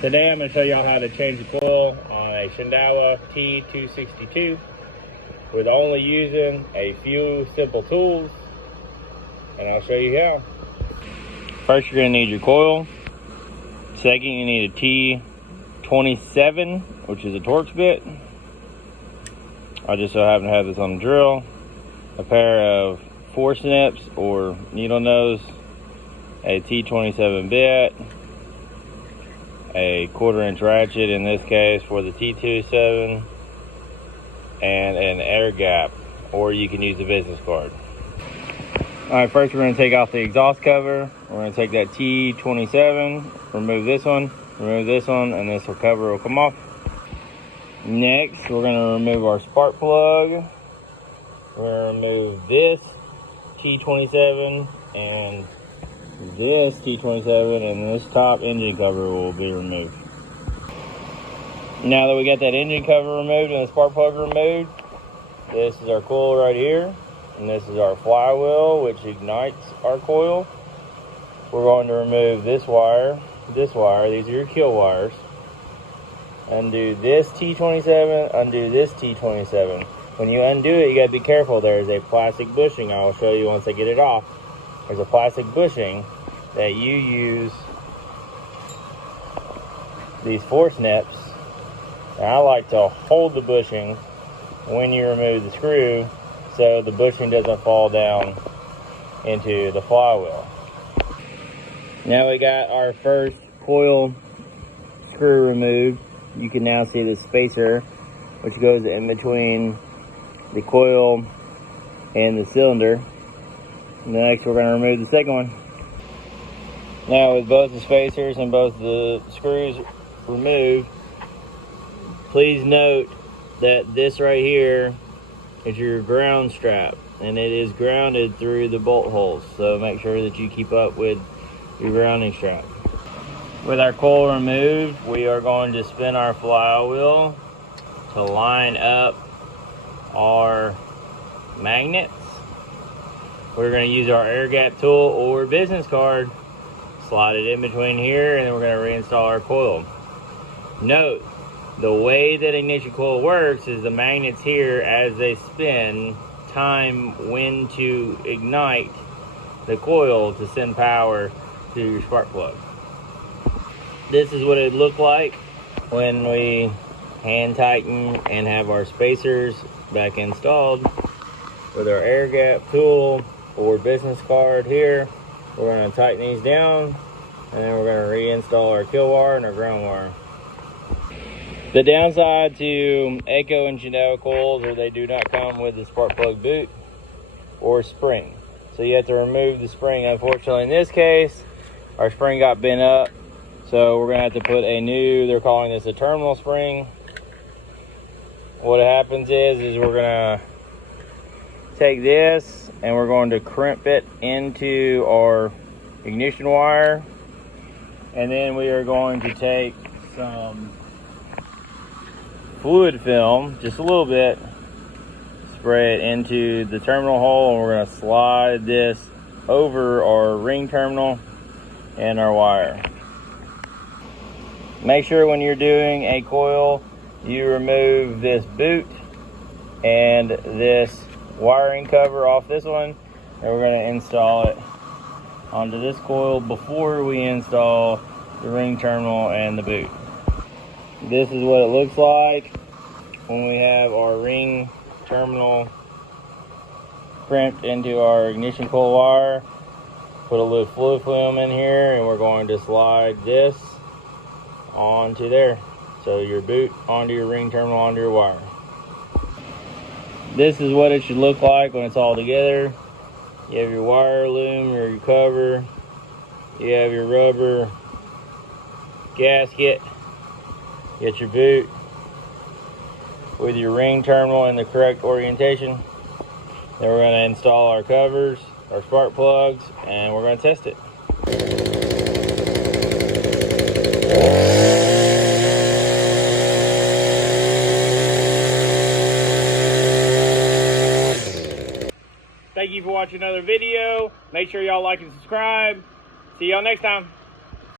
Today I'm going to show y'all how to change the coil on a Shindaiwa T262 with only using a few simple tools, and I'll show you how. First, you're going to need your coil. Second, you need a T262, which is a Torx bit. I just so happen to have this on the drill. A pair of 4 snips or needle nose, a T27 bit, a 1/4 inch ratchet in this case for the T262, and an air gap, or you can use a business card. Alright, first we're going to take off the exhaust cover. We're going to take that T27, remove this one, and this cover will come off. Next, we're going to remove our spark plug. We're going to remove this T27 and this T27, and this top engine cover will be removed. Now that we got that engine cover removed and the spark plug removed, this is our coil right here, and this is our flywheel which ignites our coil. We're going to remove this wire, these are your kill wires. Undo this T27, undo this T27. When you undo it, you gotta be careful. There's a plastic bushing. I will show you once I get it off. There's a plastic bushing that you use these 4 snips. And I like to hold the bushing when you remove the screw so the bushing doesn't fall down into the flywheel. Now we got our first coil screw removed. You can now see the spacer which goes in between the coil and the cylinder. Next, we're going to remove the second one. Now, with both the spacers and both the screws removed, please note that this right here is your ground strap, and it is grounded through the bolt holes, so make sure that you keep up with your grounding strap. With our coil removed, we are going to spin our flywheel to line up our magnets. We're going to use our air gap tool or business card, slide it in between here, and then we're going to reinstall our coil. Note, the way that ignition coil works is the magnets here, as they spin, time when to ignite the coil to send power to your spark plug. This is what it looked like when we hand tighten and have our spacers back installed. With our air gap tool or business card here, we're going to tighten these down, and then we're going to reinstall our kill wire and our ground wire. The downside to Echo and Shindaiwa coils are they do not come with the spark plug boot or spring, so you have to remove the spring. Unfortunately, in this case, our spring got bent up, so we're going to have to put a new, they're calling this a terminal spring. What happens is we're going to take this and we're going to crimp it into our ignition wire, and then we are going to take some fluid film, just a little bit, spray it into the terminal hole, and we're going to slide this over our ring terminal and our wire. Make sure when you're doing a coil, you remove this boot and this wiring cover off this one, and we're going to install it onto this coil before we install the ring terminal and the boot. This is what it looks like when we have our ring terminal crimped into our ignition coil wire. Put a little fluid film in here, and we're going to slide this onto there. So your boot onto your ring terminal onto your wire. This is what it should look like when it's all together. You have your wire loom or your cover. You have your rubber gasket. You get your boot with your ring terminal in the correct orientation. Then we're going to install our covers, our spark plugs, and we're going to test it. Thank you for watching another video. Make sure y'all like and subscribe. See y'all next time.